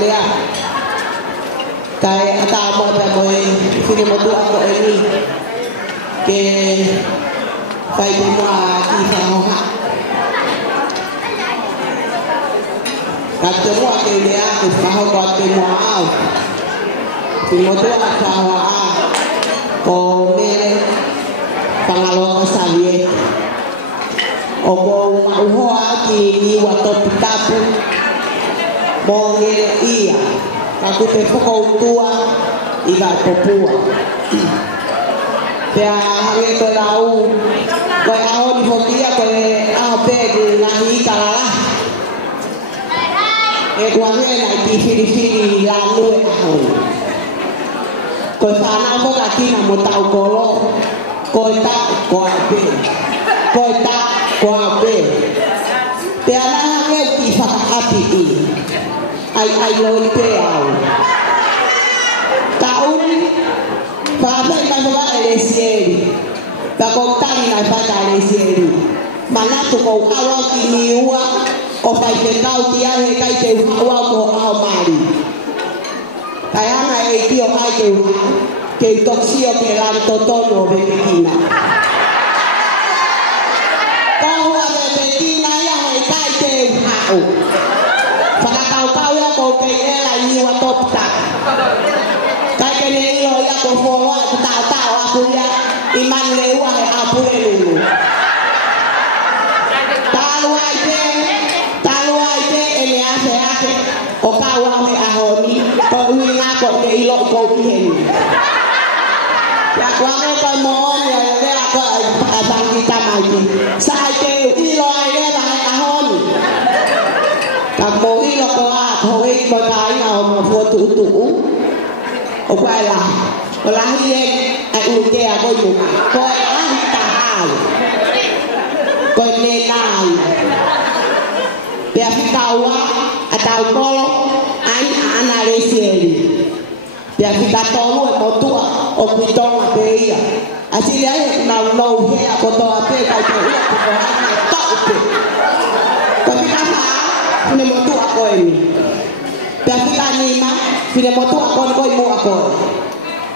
lea kai ata mo ta mo sini mo tu ako ini ke fai mo ki sa ho ha kate mo ke lea ke sa ho ko te mo au si mo tu ata wa ko me pangalo sa vie ogo mauhoa ki ni watopi tapu monge ia aku te foko utua i ga popua te a hange ko lau ko a ho ni fokia ko a ho pe na hi kalala e ko ane na ti fili la lu e ho ko sa na mo ka ki na mo tau kolo ko ta ko a pe ko ta ko a pe te ana hange ti fa api i ai lo te au taun fa fa ka va elesieri ta ko tani na fa ka elesieri mana to ko awa ki niua o fa te kau ti ai kai te awa ko au mari kai ana e ti o ai ke toksio ke lan to tono be kina ka ho be kina ya he kai te au kau ya ko ke la ni wa top ta ka ke ni lo ya ko fo wa ta aku ya iman le wa he apu e lu talu ai te ele ase ake o ka wa me ahoni ko ui na ko ke ilo ko ki he ya kwa me ko mo ya de la ko pa bang kita mai sa ke ilo ai le ba ahoni ka mo ilo ko thôi có cái nào mà vô tủ ở quay là có lá hiên ai uống chè coi mù coi lá tà coi nê nai đẹp tàu á tàu co anh analyse đẹp kita tolu mau tua o pitong ape ya asli ai nào lâu he ko to ape kai to ya ko ana tau pe tapi apa ni mau tua ko ini tapi anima fine moto akon ko mo akon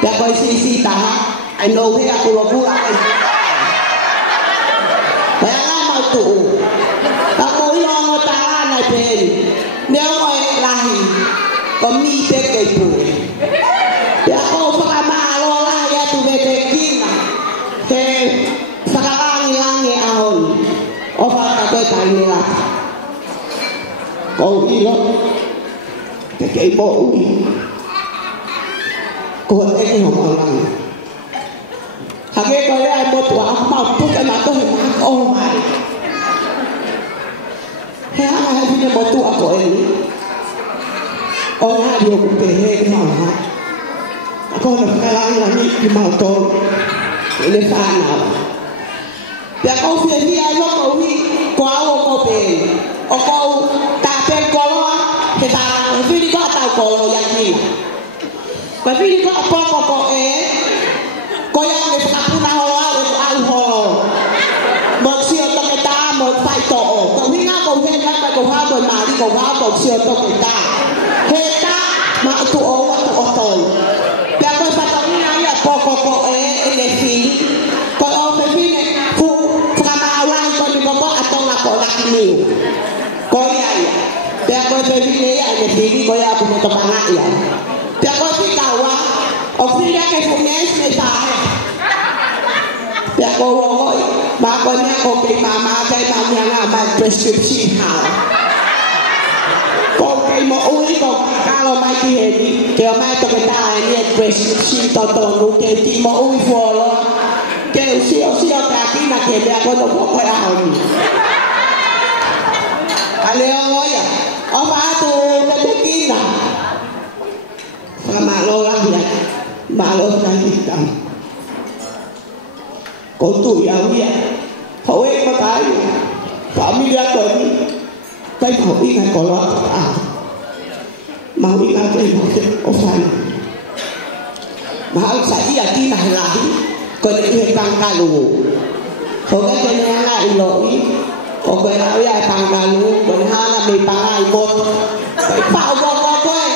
ya ko si taha I know he aku lobu ai ya la mau tu aku yo no ta na pe ne ko lahi ko mi te ke pu ya ko pa ma lo la ya tu be te kina ke sakarang yang ni ahon o fa ka pe ka ni la ko ilo cái bộ của cái hồng lăng hàng cái coi ai một quả mọc chút cái mà tôi hiểu ô mày thế ai thì một tuổi của em ông hai điều cũng kể hết cái màu hả con là cái lăng là cái màu tôi để lên pha nào để câu phiền đi ai có câu đi quá ô câu bền ô câu ta tên câu thì ta vì đi có tàu cổ là gì bởi vì đi có có có yang để ta pun hoa để ai hoa một siêu tông người ta một phải tổ còn khi nào cầu thêm các bài cầu hoa rồi mà đi cầu hoa cầu siêu tông người ta hết ta mà tụ ô tồi bây giờ phải tông như nào vậy có để phí có ông phải phí này phụ tham ao lai còn đi có atong là có đặc nhiều có vậy dia ko beli ya ne bili ko ya punya temangan ya dia ko si kawa ofi dia ke punya semesta dia ko wo ba ko nya ko ke mama ke mama nga ma prescription ha ko ke mo ui ko kalau mai ki hedi ke mai to ke ta ni prescription to nu ke ti mo ui fo lo ke si ka ki na ke dia ko to ko ya ho ni aleo ya apa tu kena sama lo lah ya malo kita kau tu yang dia kau pakai kami dia kau ni kau mau ingat kalau mau ingat osan mahal saya kita lagi kau ni tangkalu kau kan kena nak iloi o cái nào vậy thằng nào luôn còn hai là mình bằng ai một phải bảo vào coi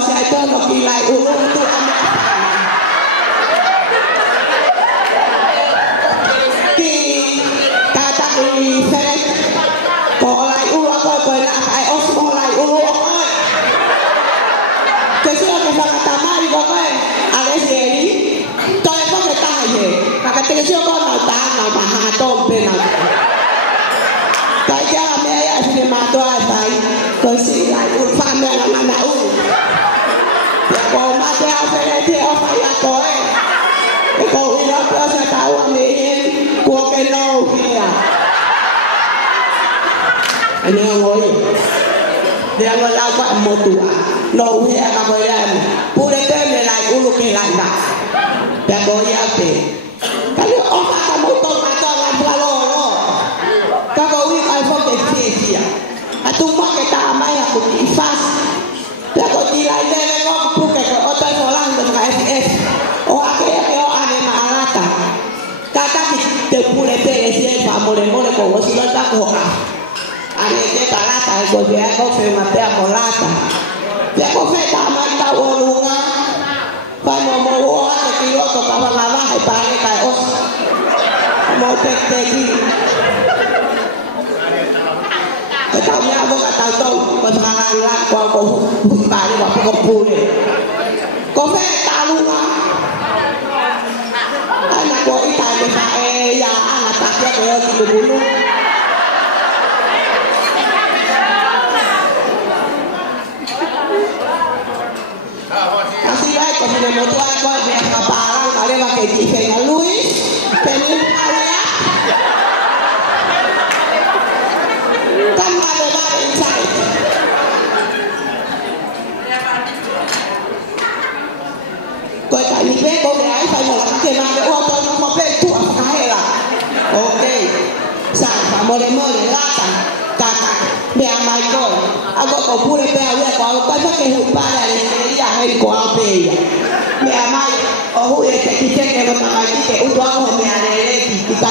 se hay todo lo que la uno tu ki kata ki sere ko la uno ko na ai os mo la uno que si lo que va a tamar y va a decir todo eso que está ahí para que te yo con la tana baja todo pena cái cha mẹ ai thì mà tôi phải tôi xin lại một phan mẹ là mà nào ya có mà theo phải theo phải là có cái cô đi đó tôi sẽ tạo anh đi của cái nô kia anh em ngồi dia ngelawan pak motua no dia kabayan pure teme lại ulu ke lại dah dia goya te kalau orang kamu motor macam orang pelalo kalau we kai for the safety atu mak kita amai aku ifas dia kau tilai dele kau buke kau otai solang dengan FS oh akhirnya kau ane maalata kata kita pure tele siapa mole kau wasilah tak kau ane ke talata ko dia ko fe mate amolata dia ko fe tamata orunga pa mo wa te kilo to ka ba hai pare kai os mo te ki ta nya bo ka ta to ko thangan la ko ba ni wa ko pu ni ko fe ta lunga ana ko ita ke sa ya ana ta ke ko ki bulu así va con el motor con el apagan vale va que dice a Luis tenéis allá tan mal va inside coi tại vì bé cô gái phải một cái tiền mà ô tô nó có bé tuổi cái là ok sản phẩm mode lata kata mẹ mai coi ako ko pure pe awe ko pa sa ke hu pa la le ya he ko ape ya mẹ mai o hu e ke ke ke ko ma ki ke u to ko me ale le ki ta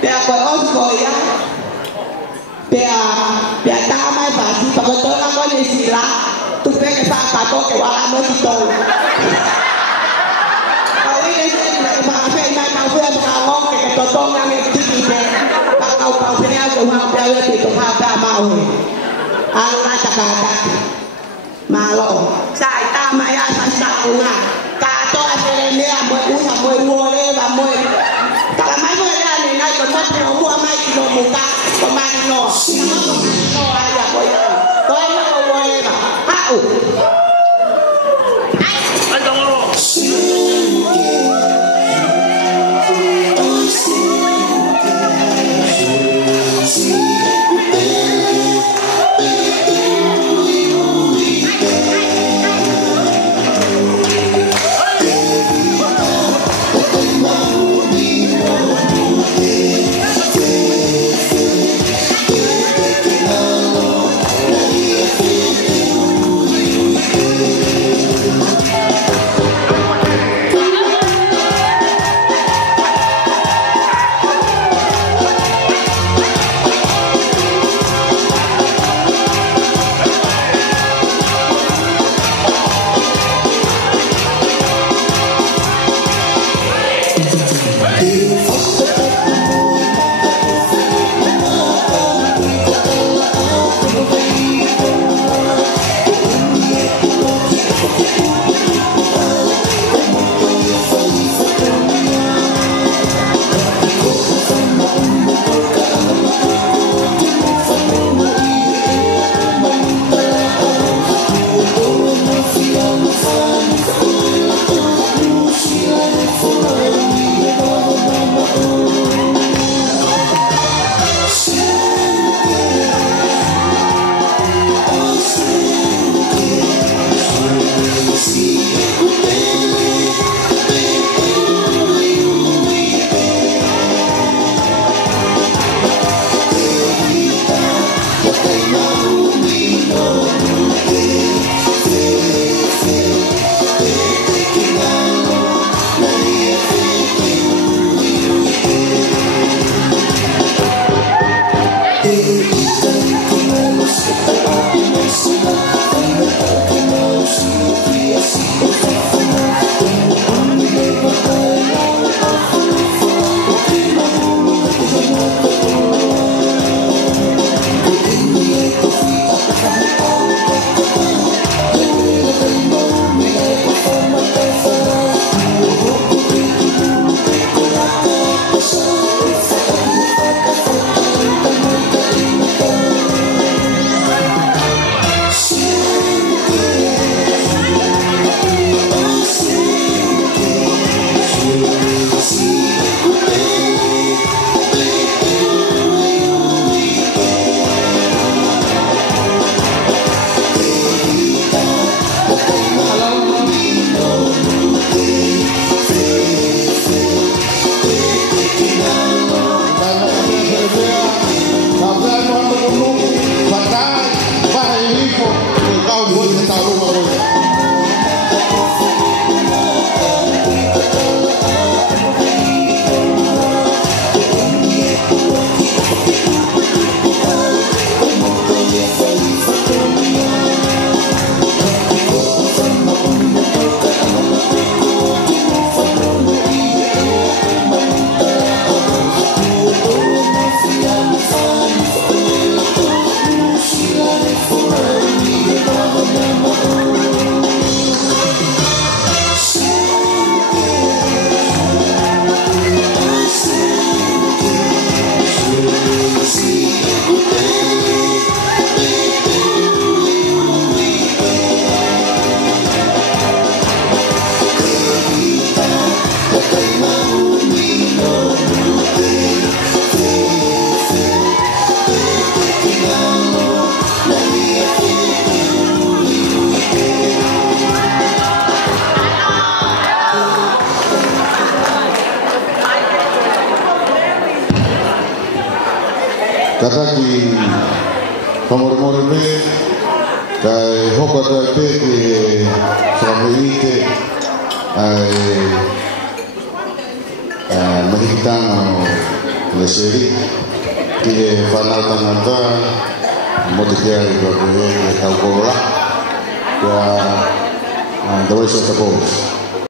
pe ko o ko ya pe ta mai ba si pa ko to na ko le si la tu pe ke pa to ke wa mo ti to o ke se na pa fe mai ma fu ma ngo ke to na me ti ti pe kau punya rumah pelajar itu ada mau, Allah cakap malu, saya tak maya sasaruna, kata asalnya mau usah mau boleh, mau kalau mau ni nak kita perlu mai kita muka, kemana aja boleh, kalau boleh lah, Kataki pamoremore me kai hoka tai pe ki whakamuite ai mahitanga o le seri ki e whanau tangata mo te kia i ka koe e kau korola kia the way of the boat.